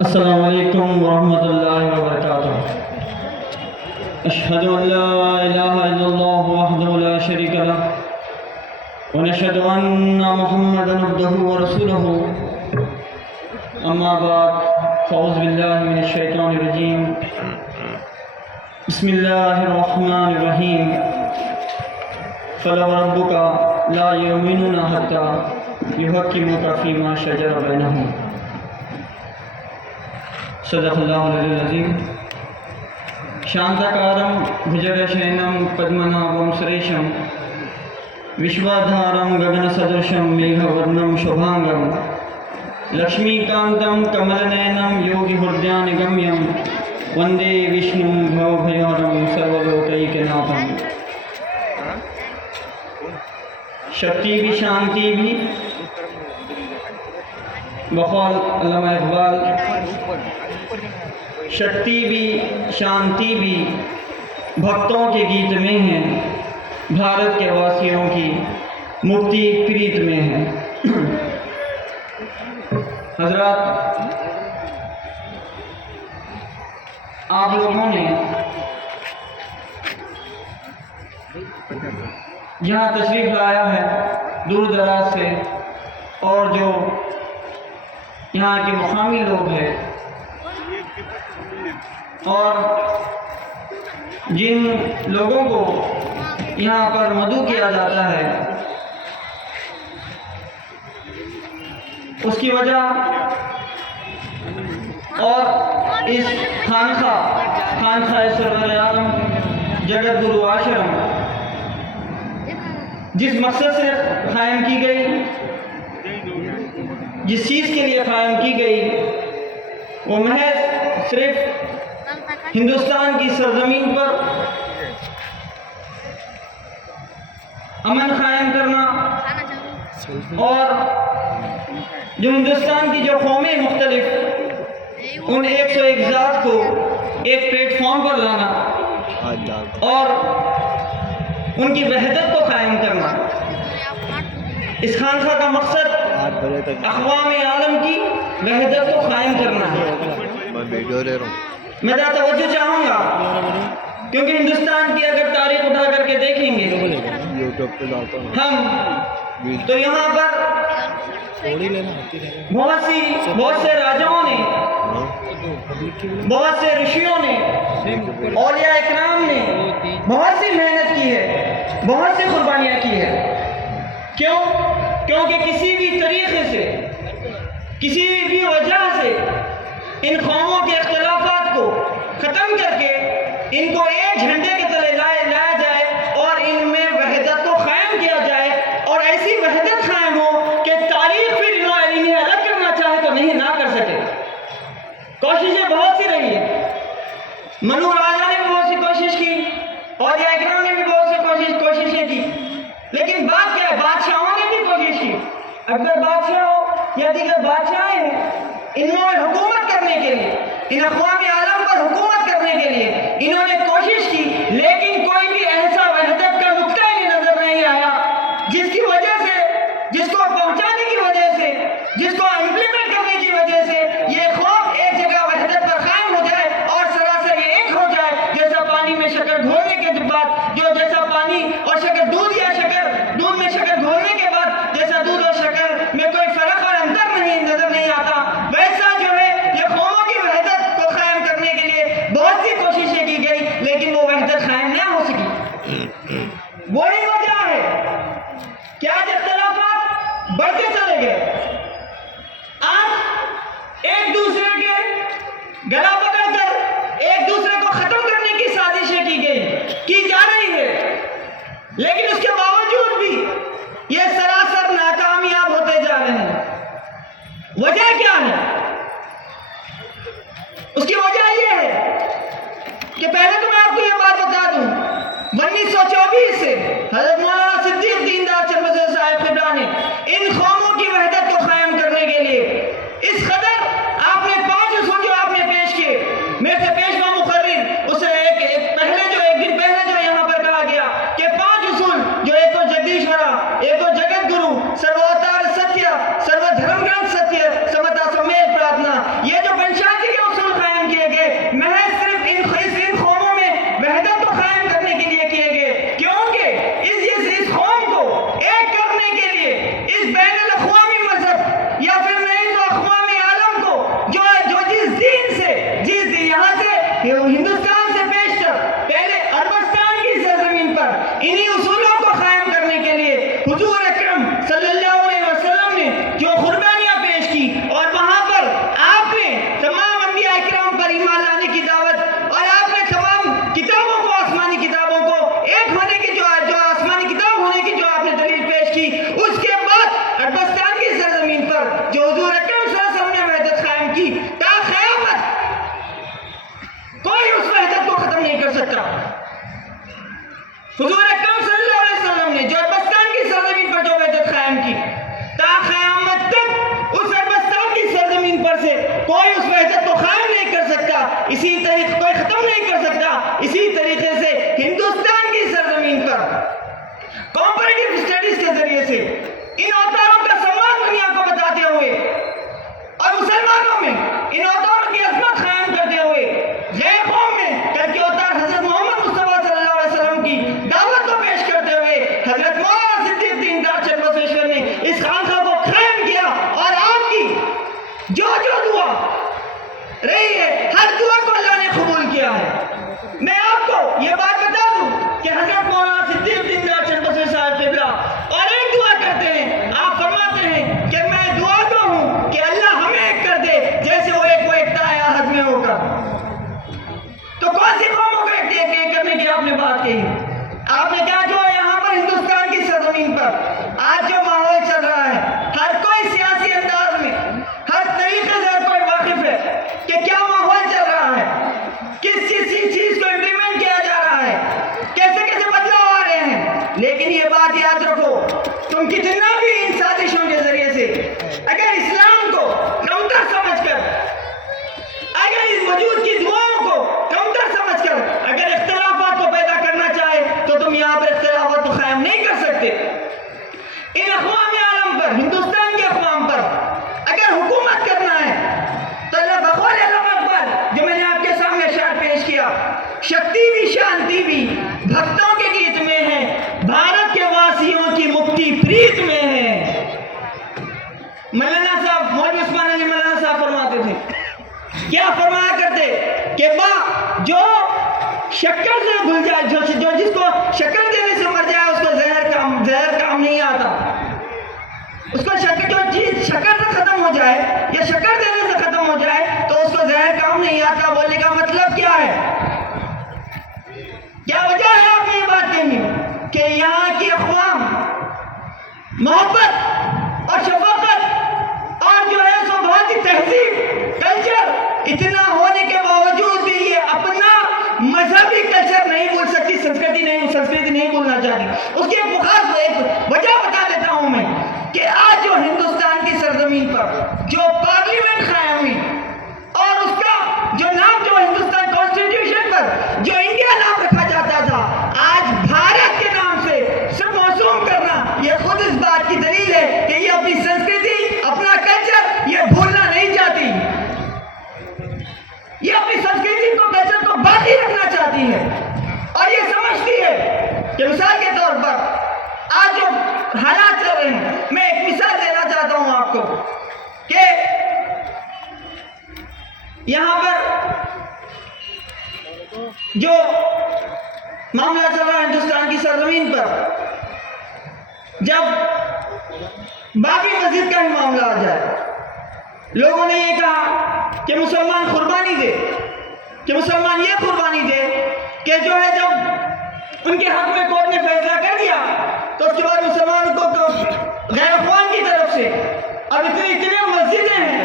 السلام علیکم ورحمۃ اللہ وبرکاتہ۔ اشہد ان لا الہ الا اللہ وحدہ لا شریک لہ ونشہد ان محمدا عبدہ ورسولہ، اما بعد فاعوذ باللہ من الشیطان الرجیم، بسم اللہ الرحمن الرحیم۔ فلا وربک لا یؤمنون حتی یحکموک فیما شجر بینہم۔ صدق اللہ العلی العظیم۔ ಶಾಂತಕಾರಂ ಭುಜಗಶಯನಂ ಪದ್ಮನಾಭಂ ಸುರೇಶಂ ವಿಶ್ವಾಧಾರಂ ಗಗನಸದೃಶಂ ಮೇಘವರ್ಣಂ ಶುಭಾಂಗಂ ಲಕ್ಷ್ಮೀಕಾಂತಂ ಕಮಲನಯನಂ ಯೋಗಿಹೃದಯಾನಿಗಮ್ಯಂ ವಂದೇ ವಿಷ್ಣುಂ ಭವಭಯಹರಂ ಸರ್ವಲೋಕೈಕನಾಥಂ। شکتی بھی شانتی بھی، بقول علامہ اقبال، شکتی بھی شانتی بھی بھکتوں کے گیت میں ہیں، بھارت کے واسیوں کی مکتی پریت میں ہے۔ حضرات، آپ لوگوں نے یہاں تشریف لایا ہے دور دراز سے، اور جو یہاں کے مقامی لوگ ہیں اور جن لوگوں کو یہاں پر مدعو کیا جاتا ہے، اس کی وجہ اور اس خانخواہ سرور عالم جگت گرو آشرم جس مقصد سے قائم کی گئی، جس چیز کے لیے قائم کی گئی، وہ محض صرف ہندوستان کی سرزمین پر امن قائم کرنا اور جو ہندوستان کی جو قومیں مختلف ان 101 ذات کو ایک پلیٹ فارم پر لانا اور ان کی وحدت کو قائم کرنا۔ اس خانقاہ کا مقصد اقوام عالم کی وحدت کو قائم کرنا ہے۔ میں ذرا توجہ چاہوں گا، کیونکہ ہندوستان کی اگر تاریخ اٹھا کر کے دیکھیں گے ہم تو یہاں پر بہت سے راجاؤں نے، بہت سے رشیوں نے، اولیاء اکرام نے بہت سی محنت کی ہے، بہت سی قربانیاں کی ہے۔ کیونکہ کسی بھی طریقے سے، کسی بھی وجہ سے ان قوموں کے اختلافات کو ختم کر کے ان کو ایک جھنڈے کے تلے لایا جائے اور ان میں وحدت کو قائم کیا جائے، اور ایسی وحدت قائم ہو کہ تاریخ پھر انہیں الگ کرنا چاہے تو نہیں نہ کر سکے۔ کوششیں بہت سی رہی ہیں، منو راجا نے بھی بہت سی کوشش کی، اور یا اکرام نے بھی بہت سی کوششیں کی، لیکن بات کیا ہے، بادشاہوں نے بھی کوشش کی۔ اکبر بادشاہ ہو یا دیگر بادشاہ ہیں، انہوں نے حکومت کرنے کے لیے، ان اقوام عالم پر حکومت کرنے کے لیے انہوں نے کوشش کی، لیکن کوئی بھی ایسا وحدت کا نقطہ ہی نظر نہیں آیا جس کی وجہ سے، جس کو پہنچانے کی وجہ سے، جس کو امپلیمنٹ کرنے کی وجہ سے یہ قوم ایک جگہ وحدت پر قائم ہو جائے اور سراسر یہ ایک ہو جائے، جیسا پانی میں شکر گھولنے کے بعد، جیسا پانی اور شکر، دودھ میں شکر گھولنے کے بعد جیسا دودھ اور شکر میں کوئی فرق اور انتر نظر نہیں آتا، ویسا جو ہے یہ قوموں کی وحدت کو قائم کرنے کے لیے بہت سی کوششیں کی گئی، لیکن وہ وحدت قائم نہ ہو سکی۔ وہی وجہ ہے کہ آج اختلافات بڑھتے چلے گئے، آج ایک دوسرے کے گلا پکڑ کر ایک دوسرے کو ختم کرنے کی سازشیں کی جا رہی ہے، لیکن اس کے باوجود بھی یہ سراسر ناکامیاب ہوتے جا رہے ہیں۔ وجہ کیا ہے؟ اس کی وجہ یہ ہے کہ پہلے تو میں آپ کو یہ بات بتا دوں، 1924 سے حضرت مولانا صدیق دیندار چرمزے صاحب قبلہ نے ان قوموں کی وحدت کو قائم کرنے کے لیے اس قدر آپ نے 5 اصول جو آپ نے پیش کیے، میرے سے پیشوا مقرر اسے ایک دن پہلے جو یہاں پر کہا گیا کہ 5 اصول جو ایک تو جگدیشورا، ایک تو جگت گرو، سرواتار ستیہ، سرو دھرم گرنتھ ستیہ، समता समेत प्रार्थना, ये जो पंचायती के उसूल कायम किए गए महज सिर्फ इन कौमों में वहदत को कायम करने के लिए किए गए, क्योंकि इस कौम को एक करने के लिए इस बैनुल अक़वामी मजहब या फिर नहीं तो अक़वामी आलम को जो जिस दीन से यहाँ से हिंदुस्तान से बेशतर पहले अरबस्तान की सरजमीन पर इन्हीं उसूलों को कायम करने के लिए हुजूर अकरम सल्लल्लाहु अलैहि वसल्लम ने जो कुर्बानियां पेश की और वहां पर आपने तमाम अंबिया इकराम पर ईमान लाने की दावत और आपने तमाम किताबों को, आसमानी किताबों को एक होने की जो आसमानी किताब होने की जो आपने दलील पेश की, उसके बाद अरबस्तान की सरजमीन पर जो हुजूर अकरम सल्लल्लाहु अलैहि वसल्लम ने वहदत कायम की, ता क़यामत कोई उस वहदत को खत्म नहीं कर सकता। हुजूर अकरम सल्लल्लाहु अलैहि वसल्लम ने जो अरबस्तान की सरजमीन पर जो वहदत कायम की, ता क़यामत तक उस अरबस्तान की सरजमीन पर से कोई उस वहदत को कायम नहीं कर सकता, इसी तरीके कोई खत्म नहीं कर सकता। इसी तरीके से हिंदुस्तान की सरजमीन पर कॉम्परेटिव स्टडीज के जरिए से इन अवतारों का सम्मान दुनिया को बताते हुए और मुसलमानों में इन अवतारों की अजमत कायम करते हुए गैर कौम में कल के अवतार हजरत मोहम्मद मुस्तफा सल्लल्लाहु अलैहि वसल्लम की दावत को पेश करते हुए हजरत मौलाना सिद्दीक़ दीनदार चंद बसवेश्वर ने इस खानका को कायम किया और आपकी जो दुआ रही है हर दुआ को अल्लाह ने कबूल किया है। मैं आपको ये बात बता दूं कि हजरत मौलाना सिद्दीक़ दीनदार चंद बसवेश्वर साहब क़िबला और एक दुआ करते हैं, आप फरमाते हैं कि मैं दुआ तो हूं कि अल्लाह हमें एक कर दे जैसे वो एकता है आहद में होगा। तो कौन सी कौमों को एक करने की आपने बात कही? आपने क्या जो यहाँ पर हिंदुस्तान की सरजमीन पर आज जो माहौल चल रहा है, हर कोई सियासी अंदाज में हर तरीके से हर कोई वाकिफ है कि क्या माहौल चल रहा है, किस चीज को इम्प्लीमेंट किया जा रहा है, कैसे कैसे बदलाव आ रहे हैं। लेकिन ये बात याद रखो, तुम कितना भी इन साजिशों के जरिए से अगर इस्लाम को कमतर समझकर, अगर इस वजूद की दुआओं को कमतर समझकर अगर इख्तिलाफात को पैदा करना चाहे तो तुम यहाँ पर इख्तिलाफात को कायम नहीं कर सकते। इन अक़वाम आलम पर, हिंदुस्तान के अक़वाम पर अगर हुकूमत करना है तो अल्लाह बक़ौल अल्लाह अकबर जो मैंने आपके सामने शायद पेश किया, शक्ति भी शांति भी भक्तों के गीत में है, भारत के वासियों की मुक्ति प्रीत में है। मौलाना साहब, मौलवी उस्मान अली मौलाना साहब फरमाते थे, क्या फरमाया करते कि जो शक्कर से घुल जाए, जो जिसको शक्कर देने से मर जाए उसको जहर काम नहीं आता। उसको जो चीज शक्कर से खत्म हो जाए या शक्कर देने से खत्म हो जाए तो उसको जहर काम नहीं आता। बोलने का मतलब क्या है, क्या वजह है आपने ये बात कहनी कि यहाँ की अक़वाम मोहब्बत और शफाकत और जो है सो बहुत ही तहजीब कल्चर इतना होने के बावजूद भी ये अपना मजहबी कल्चर नहीं भूल सकती, संस्कृति नहीं भूलना चाहती। उसकी एक वजह बता देता हूं मैं कि आज जो हिंदुस्तान की सरजमीन पर जो पार्लियामेंट कायम हुई और उसका जो नाम जो हिंदुस्तान कॉन्स्टिट्यूशन पर जो इंडिया नाम रखा जाता था, आज भारत के नाम से सब मौसूम करना, यह खुद इस बात की दलील है कि ये अपनी संस्कृति, अपना कल्चर ये भूलना नहीं चाहती। ये अपनी संस्कृति को, कल्चर को बाकी रखना चाहती है और ये समझती है कि मिसाल के तौर पर आज जो हालात चल रहे हैं, मैं एक मिसाल देना चाहता हूं आपको कि यहां पर जो मामला चल रहा है हिंदुस्तान की सरजमीन पर, जब बाबरी मस्जिद का ही मामला आ जाए, लोगों ने ये कहा कि मुसलमान कुर्बानी दे, कि मुसलमान ये कुर्बानी दे कि जो है जब उनके हक में कोर्ट ने फैसला कर दिया तो उसके बाद मुसलमानों को गैर अफ़वान की तरफ से अब इतने मस्जिदें हैं